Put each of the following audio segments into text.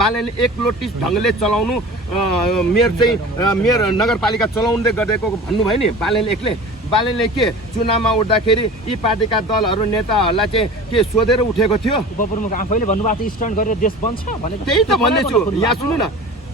बालेनले एकलोटी ढङ्गले चलाउनु मेयर चाहिँ मेयर नगरपालिका चलाउँदै गरेको भन्नुभयो नि बालेनले के चुनावमा उठ्दाखेरि यी पार्टीका दलहरू नेताहरूलाई चाहिँ के सोधेर उठेको थियो? उपप्रमुख आफैले भन्नुभएको थियो स्ट्यान्ड गरेर देश बन्छ भनेको। त्यही त भन्दैछु। यहाँ सुन्नु न,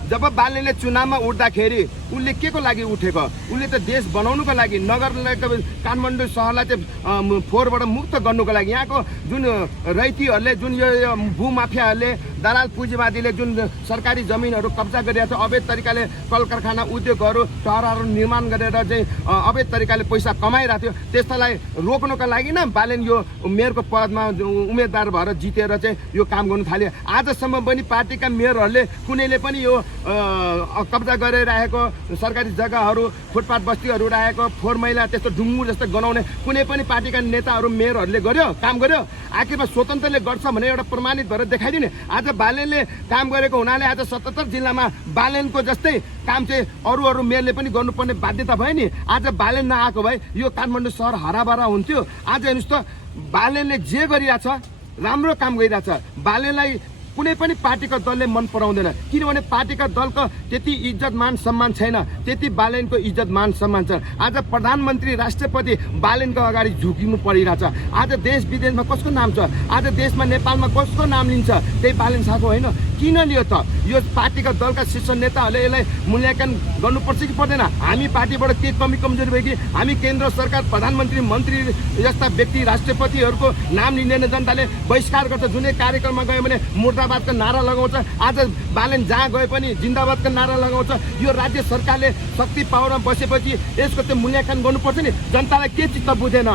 जब बालेनले चुनावमा उठ्दाखेरि उसले के को लागि उठेको? उसले त देश बनाउनुको लागि, नगरलाई काठमाडौँ सहरलाई चाहिँ फोहोरबाट मुक्त गर्नुको लागि। यहाँको जुन रैतीहरूले, जुन यो भूमाफियाहरूले, दलाल पुँजीवादीले जुन सरकारी जमिनहरू कब्जा गरिरहेको छ, अवैध तरिकाले कल कारखाना उद्योगहरू टहरहरू निर्माण गरेर चाहिँ अवैध तरिकाले पैसा कमाइरहेको थियो, त्यसलाई रोक्नुको लागि न बालेन यो मेयरको पदमा उम्मेदवार भएर जितेर चाहिँ यो काम गर्नु थाल्यो। आजसम्म पनि पार्टीका मेयरहरूले कुनैले पनि यो कब्जा गरिरहेको सरकारी जग्गाहरू, फुटपाथ बस्तीहरू राखेको फोहोर मैला त्यस्तो ढुङ्गुर जस्तो गनाउने कुनै पनि पार्टीका नेताहरू मेयरहरूले काम गर्यो? आखिरमा स्वतन्त्रले गर्छ भने एउटा प्रमाणित भएर देखाइदिने। आज बालेनले काम गरेको हुनाले आज 77 जिल्लामा बालेनको जस्तै काम चाहिँ अरू मेयरले पनि गर्नुपर्ने बाध्यता भयो नि। आज बालेन नआएको भए यो काठमाडौँ सहर हराभरा हुन्थ्यो। आज हेर्नुहोस् त, बालेनले जे गरिरहेछ राम्रो काम गरिरहेछ। बालेनलाई कुनै पनि पार्टीको दलले मन पराउँदैन, किनभने पार्टीका दलको त्यति इज्जत मान सम्मान छैन, त्यति बालेनको इज्जत मान सम्मान छ। आज प्रधानमन्त्री राष्ट्रपति बालेनको अगाडि झुकिनु परिरहेछ। आज देश विदेशमा कसको नाम छ? आज देशमा नेपालमा कसको नाम लिन्छ? त्यही बालेन शाहको होइन? किन लियो त? यो पार्टीका दलका शीर्ष नेताहरूले यसलाई मूल्याङ्कन गर्नुपर्छ कि पर्दैन? हामी पार्टीबाट के कमी कमजोरी भयो कि हामी केन्द्र सरकार, प्रधानमन्त्री, मन्त्री जस्ता व्यक्ति, राष्ट्रपतिहरूको नाम लिँदैन, जनताले बहिष्कार गर्छ। जुनै कार्यक्रममा गयो भने मुर्दाबादको नारा लगाउँछ। आज बालेन जहाँ गए पनि जिन्दाबादको नारा लगाउँछ। यो राज्य सरकारले शक्ति पावरमा बसेपछि यसको चाहिँ मूल्याङ्कन गर्नुपर्छ नि। जनतालाई के चित्त बुझेन?